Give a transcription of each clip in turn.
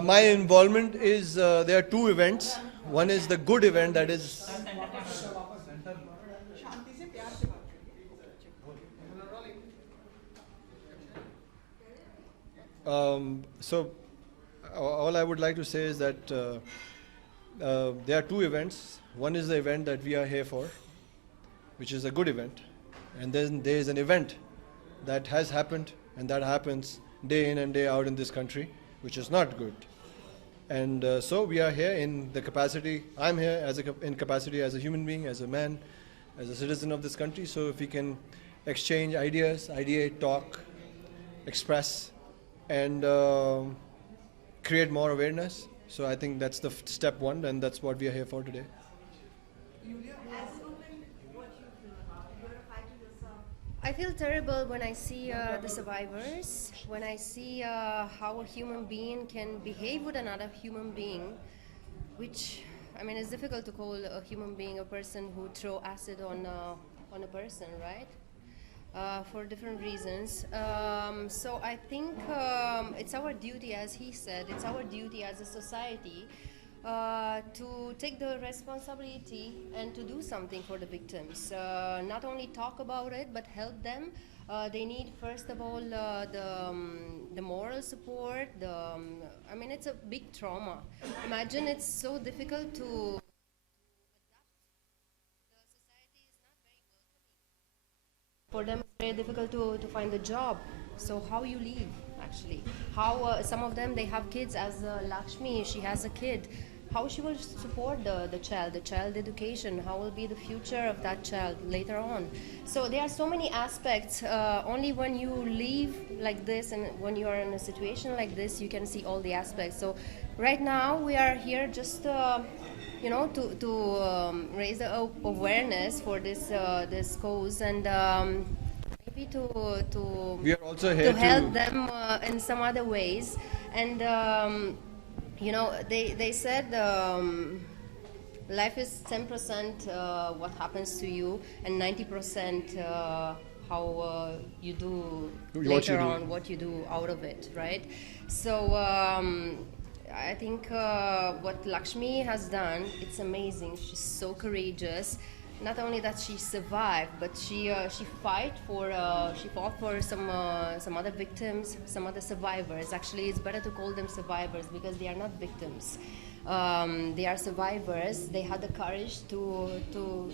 My involvement is, there are two events. One is the good event, that is so all I would like to say is that there are two events. One is the event that we are here for, which is a good event, and then there is an event that has happened and that happens day in and day out in this country, which is not good. And so we are here in the capacity, I'm here as in capacity as a human being, as a man, as a citizen of this country. So if we can exchange ideas, ideate, talk, express, and create more awareness. So I think that's the step one, and that's what we are here for today. Lulia, as a woman, what do you feel about it? You're a fighter yourself. I feel terrible when I see the survivors, when I see how a human being can behave with another human being, which, I mean, it's difficult to call a human being a person who throw acid on a person, right? For different reasons. So I think it's our duty, as he said, it's our duty as a society to take the responsibility and to do something for the victims. Not only talk about it, but help them. They need, first of all, the moral support. I mean, it's a big trauma. Imagine it's so difficult to for them, it's very difficult to find a job. So how you live, actually? How some of them, they have kids, as Lakshmi, she has a kid. How she will support the child education, how will be the future of that child later on. So there are so many aspects. Only when you live like this and when you are in a situation like this, you can see all the aspects. So right now we are here just you know, to raise the awareness for this cause, and maybe to we are also here to help them in some other ways. And you know, they said life is 10% what happens to you, and 90% how you do later on, what you do out of it, right? So I think what Lakshmi has done, it's amazing. She's so courageous. Not only that she survived, but she fought for some other victims, some other survivors. Actually, it's better to call them survivors because they are not victims. They are survivors. They had the courage to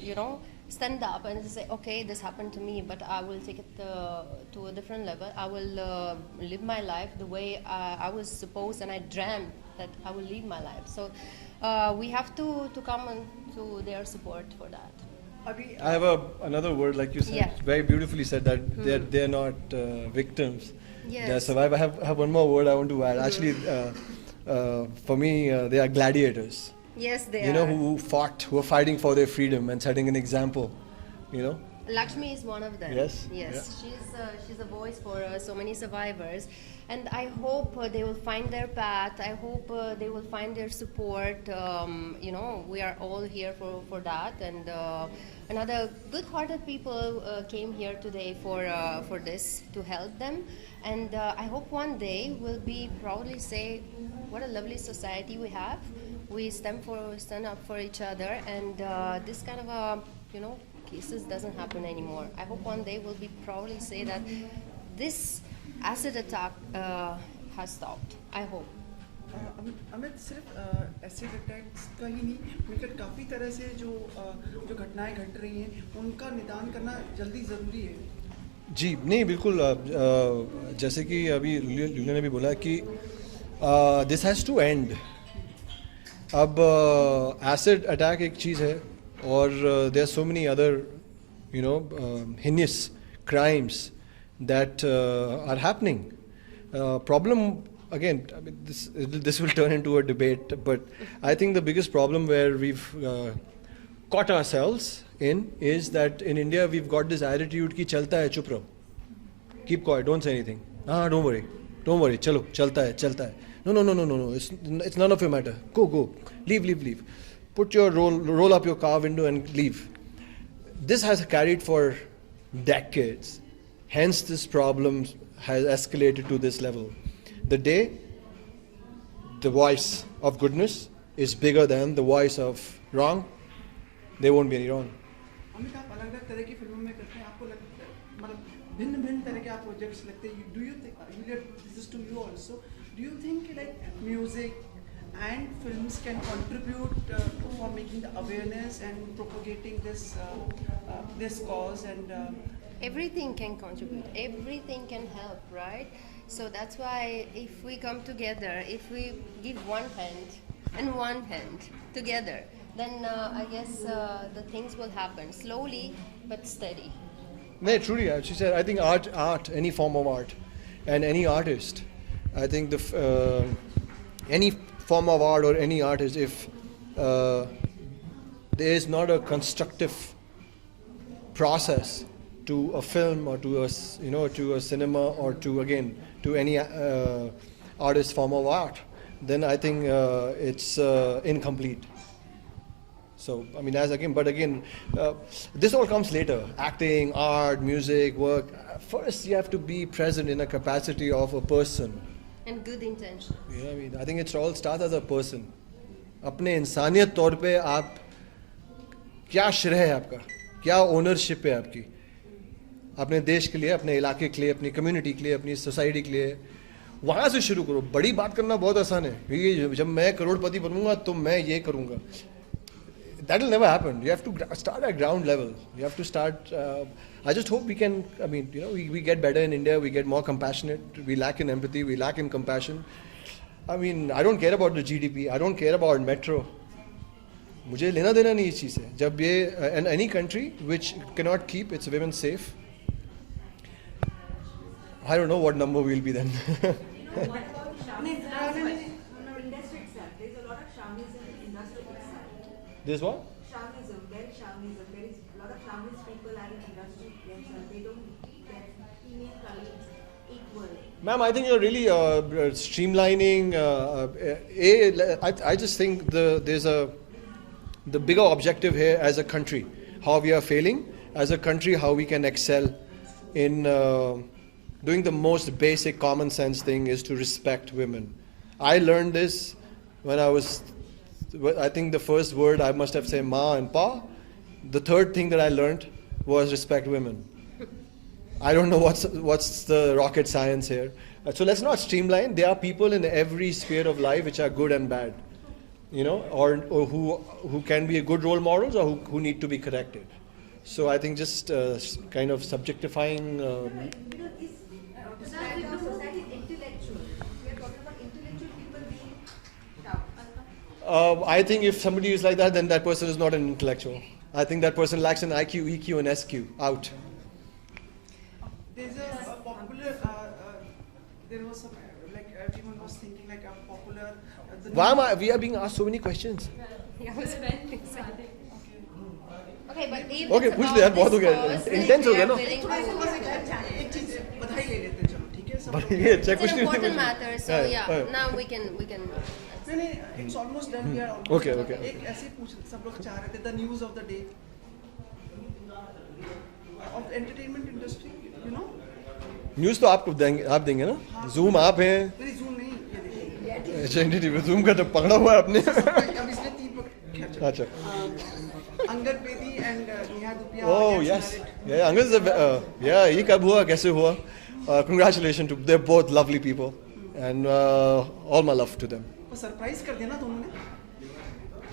you know, stand up and say, okay, this happened to me, but I will take it to a different level. I will live my life the way I was supposed, and I dreamt that I will live my life. So we have to come to their support for that. I have another word, like you said, Yeah. very beautifully said, that they're not victims. Yes. They're survivors. I have one more word I want to add. Actually, for me, they are gladiators. Yes, they you are. know, who are fighting for their freedom and setting an example. You know. Lakshmi is one of them. Yes. Yes. Yeah. She's a voice for so many survivors, and I hope they will find their path. I hope they will find their support. You know, we are all here for that, and another good-hearted people came here today for this, to help them, and I hope one day we'll be proudly say, what a lovely society we have. We stand up for each other, and this kind of you know, cases doesn't happen anymore. I hope one day we'll be proudly say that this acid attack has stopped. I hope. Amit, सिर्फ acid attacks का ही नहीं, मिलकर काफ़ी तरह से जो घटनाएं घट रही हैं, उनका निदान करना जल्दी ज़रूरी है। जी नहीं, बिल्कुल। जैसे कि अभी लुलिया ने भी बोला कि दिस हैज़ टू एंड। अब एसिड अटैक एक चीज़ है, और there are so many other you know heinous crimes that are happening. Problem, again, I mean, this will turn into a debate, but I think the biggest problem where we've caught ourselves in is that in India we've got this attitude ki chalta hai, chup raho, keep quiet, don't say anything. Don't worry, chalo, chalta hai. No, it's none of your matter. Go, leave. Put your roll up your car window and leave. This has carried for decades. Hence, this problem has escalated to this level. The day the voice of goodness is bigger than the voice of wrong, there won't be any wrong. Amit, आप अलग-अलग तरह की फिल्मों में करते हैं, आपको लगता है मतलब भिन्न-भिन्न तरह के आप प्रोजेक्ट्स लगते हैं. Do you think, Julia, this is to you also, do you think like music and films can contribute for making the awareness and propagating this cause and Everything can contribute, everything can help, right? So that's why if we come together, if we give one hand and one hand together, then I guess the things will happen slowly but steady. No, truly, she said, I think art, any form of art, and any artist, I think any form of art or any artist, if there is not a constructive process to a film or to a cinema or to any artist form of art, then I think it's incomplete. So I mean, this all comes later. Acting, art, music, work. First, you have to be present in a capacity of a person. And good intention. You know what I mean? I think it all starts as a person. अपने इंसानियत तौर पे आप क्या श्रेय है आपका, क्या ओनरशिप है आपकी, अपने देश के लिए, अपने इलाके के लिए, अपनी कम्युनिटी के लिए, अपनी सोसाइटी के लिए. वहाँ से शुरू करो. बड़ी बात करना बहुत आसान है, क्योंकि जब मैं करोड़पति बनूंगा तो मैं ये करूँगा. That will never happen. You have to start at ground level. You have to start. I just hope we can. I mean, we get better in India. We get more compassionate. We lack in empathy. We lack in compassion. I mean, I don't care about the GDP. I don't care about metro. मुझे लेना देना नहीं इस चीज़ से. जब ये and any country which cannot keep its women safe, I don't know what number we'll be then. What about shamanism? Industry itself. There's a lot of shamanism in industry itself. There's what? Shamanism. There is shamanism. There is a lot of shamanist people are in industry themselves. They don't treat their female colleagues equal. Ma'am, I think you're really streamlining. I just think the bigger objective here as a country, how we are failing as a country, how we can excel in doing the most basic common sense thing is to respect women. I learned this when I think the first word I must have said ma and pa. The third thing that I learned was respect women. I don't know what's the rocket science here. So let's not streamline. There are people in every sphere of life which are good and bad, or who can be a good role models or who need to be corrected. So I think just kind of subjectifying. Society is intellectual. We are talking about intellectual people being tough. I think if somebody is like that, then that person is not an intellectual. I think that person lacks an IQ, EQ, and SQ. Out. There's a popular. There was some everyone was thinking like a popular. We are being asked so many questions? Yeah, I was very excited. Okay, but if Okay, पूछ ले यार, बहुत हो गया. Intense हो गया ना? एक चीज बधाई ले लेते हैं, चलो ठीक है सब. But ये अच्छा it's कुछ an नहीं. important matter, so yeah, now we can. नहीं, it's almost done. We are almost Okay, done. okay. एक ऐसे पूछ सब लोग चाह रहे थे the news of the day of entertainment industry, news तो आप देंगे ना? Zoom आप हैं. नहीं Zoom नहीं, ये देखिए. अच्छा इंटरव्यू Zoom का तो पकड़ा हुआ है आपने. अब इसने तीन पकड़. अच्छा. Angad Bedi and Neha Dhupia. Oh yes, yeah. Angad is ये कब हुआ? कैसे हुआ? Congratulations to they're both lovely people, and all my love to them. वो सरप्राइज कर दिया ना दोनों ने.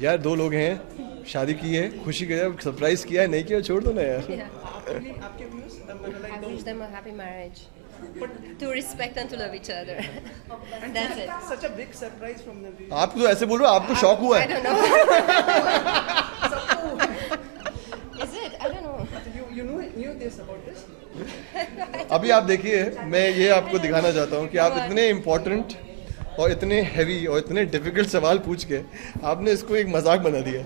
यार दो लोग हैं, शादी की है, खुशी के सरप्राइज किया है, नहीं किया छोड़ दो ना यार. आपके views I wish them a happy marriage. To respect and to love each other. That's it. such a big surprise from them. आप तो ऐसे बोल रहे हो, आपको शौक हुआ I है. don't know. Is it? I don't know. You knew this about this? अभी आप देखिए, मैं ये आपको दिखाना चाहता हूँ कि आप इतने इम्पोर्टेंट और इतने हैवी और इतने डिफिकल्ट सवाल पूछ के आपने इसको एक मजाक बना दिया.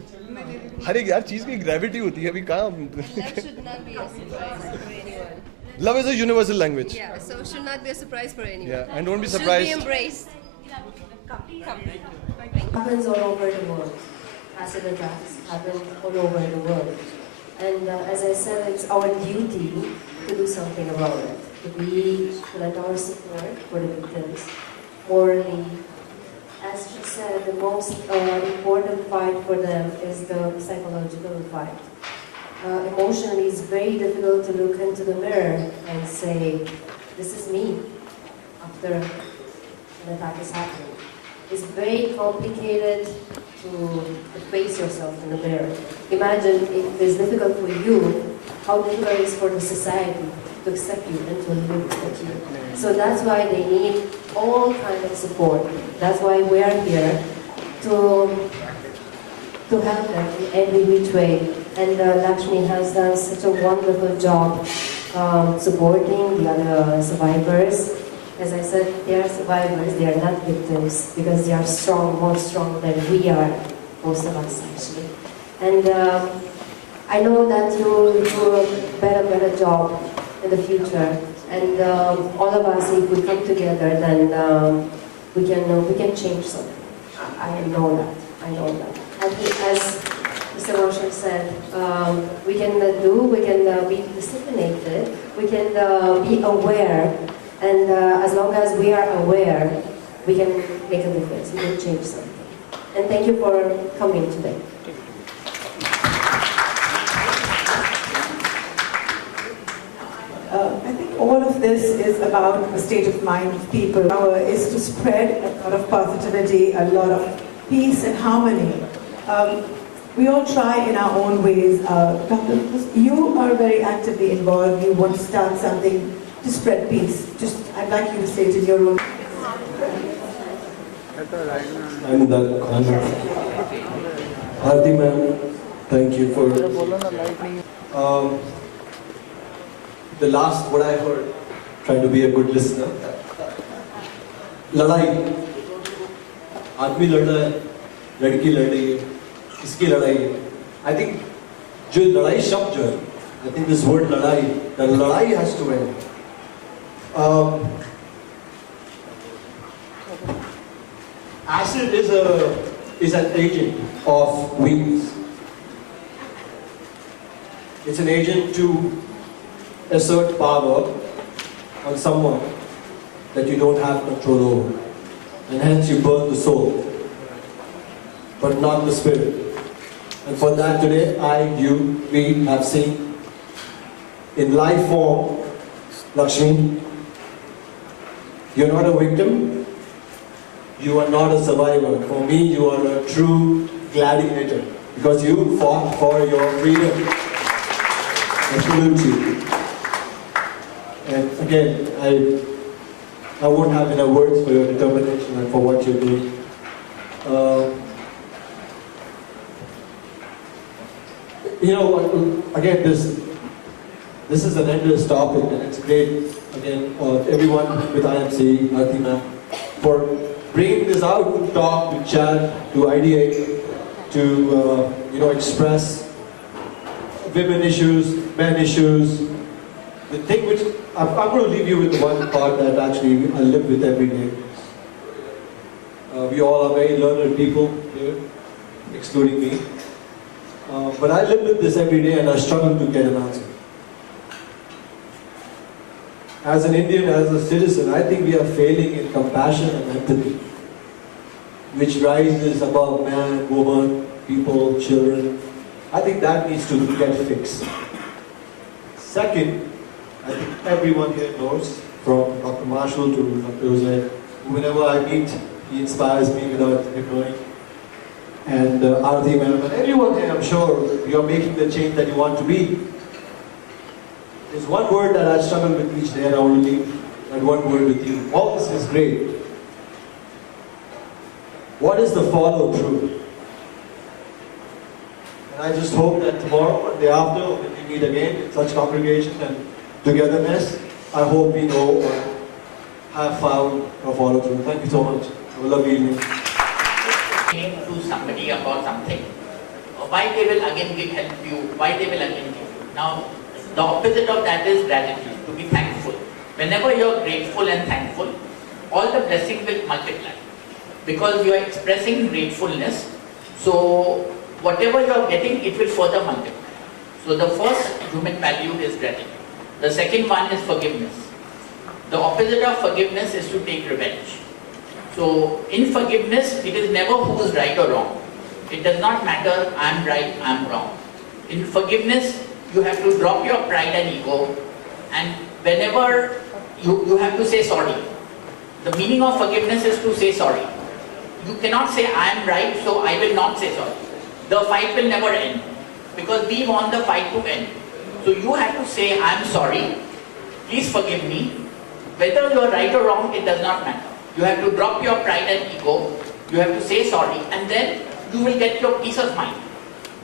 हर एक यार चीज़ की ग्रेविटी होती है. अभी कहाँ. That should not be a surprise for anyone. Love is a universal language. Yeah, so it should not be a surprise for anyone. Yeah, and don't be Should surprised. be embraced. Happens all over the world. Acid attacks happen all over the world. And as I said, it's our duty to do something about it. To lend our support for the victims, morally, As she said, the most important fight for them is the psychological fight. Emotionally, it's very difficult to look into the mirror and say, this is me, after an attack is happening. It's very complicated to face yourself in the mirror. Imagine if it's difficult for you, how difficult it is for the society to accept you and to live with you. So that's why they need all kinds of support. That's why we are here to help them in every which way. And Lakshmi has done such a wonderful job supporting the other survivors. As I said, they are survivors, they are not victims, because they are strong, more strong than we are, most of us actually. And I know that you will do a better job in the future. And all of us, if we come together, then we can change something. I know that. I think, as Mr. Roshan said, we can be disciplined, we can be aware, and as long as we are aware, we can make a difference, we can change something. And thank you for coming today. I think all of this is about the state of mind of people. Our is to spread a lot of positivity, a lot of peace and harmony. We all try in our own ways. Dr. You are very actively involved. You want to start something to spread peace. I'd like you to say it in your own. I'm Bharti ma'am, thank you for the last what I heard, trying to be a good listener. लड़ाई, आदमी लड़ रहा है, लड़की लड़ रही है, इसकी लड़ाई है. I think जो लड़ाई शब्द जो है, I think this word लड़ाई, the लड़ाई has to end. Acid is an agent of weakness. It's an agent to assert power on someone that you don't have control over, and hence you burn the soul, but not the spirit. And for that today, we have seen in life form, Lakshmi, you're not a victim, you are not a survivor. For me, you are a true gladiator, because you fought for your freedom. I salute you. And again, I won't have enough words for your determination and for what you're doing. You know, again, this is an endless topic, and it's great, again, everyone with IMC, Bharti ma'am, for bringing this out to talk, to chat, to ideate, to express women issues, men issues. The thing which I'm going to leave you with one part that actually I live with every day. We all are very learned people here, excluding me. But I live with this every day, and I struggle to get an answer. As an Indian, as a citizen, I think we are failing in compassion and empathy, which rises above man, woman, people, children. I think that needs to get fixed. Second, I think everyone here knows, from Dr. Marshall to Dr. Jose, whenever I meet, he inspires me without him knowing. And Aarti ma'am, and everyone here, I'm sure you're making the change that you want to be. There's one word that I struggle with each day, and I want to leave that one word with you. All this is great. What is the follow-through? And I just hope that tomorrow or the day after, when we meet again in such congregation and togetherness, I hope we know or have found a follow-through. Thank you so much. Have a lovely evening. To somebody about something, why they will again help you, why they will again give you. Now, the opposite of that is gratitude, to be thankful. Whenever you are grateful and thankful, all the blessings will multiply. Because you are expressing gratefulness, so whatever you are getting, it will further multiply. So the first human value is gratitude. The second one is forgiveness. The opposite of forgiveness is to take revenge. So in forgiveness, it is never who is right or wrong. It does not matter, I'm right, I'm wrong. In forgiveness, you have to drop your pride and ego, and whenever you have to say sorry. The meaning of forgiveness is to say sorry. You cannot say I am right, so I will not say sorry. The fight will never end, because we want the fight to end. So you have to say I am sorry, please forgive me. Whether you are right or wrong, it does not matter. You have to drop your pride and ego, you have to say sorry, and then you will get your peace of mind.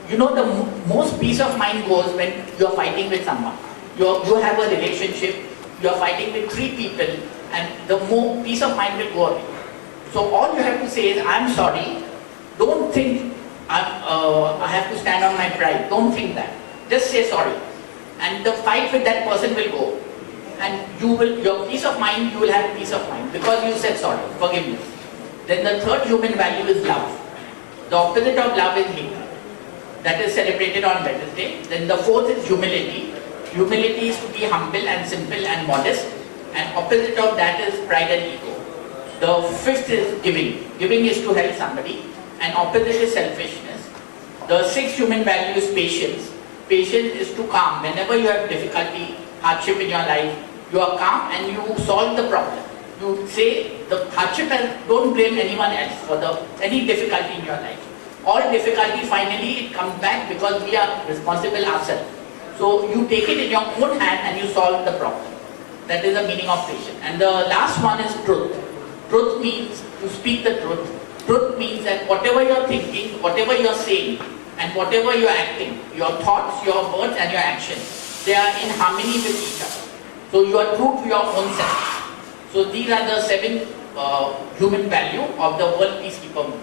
You know, the most peace of mind goes when you are fighting with someone. You have a relationship, you are fighting with 3 people, and the more peace of mind will go away. So all you have to say is, I am sorry. Don't think I have to stand on my pride. Don't think that. Just say sorry. And the fight with that person will go. And your peace of mind, you will have peace of mind because you said sorry, forgiveness. Then the third human value is love. The opposite of love is hate. That is celebrated on Wednesday. Then the fourth is humility. Humility is to be humble and simple and modest. And opposite of that is pride and ego. The fifth is giving. Giving is to help somebody. And opposite is selfishness. The sixth human value is patience. Patience is to calm. Whenever you have difficulty, hardship in your life, you are calm and you solve the problem. You say the hardship and don't blame anyone else for any difficulty in your life. All difficulty finally it comes back because we are responsible ourselves. So you take it in your own hand and you solve the problem. That is the meaning of patience. And the last one is truth. Truth means to speak the truth. Truth means that whatever you are thinking, whatever you are saying, and whatever you are acting, your thoughts, your words and your actions, they are in harmony with each other. So you are true to your own self. So these are the 7 human value of the World Peacekeeper movement.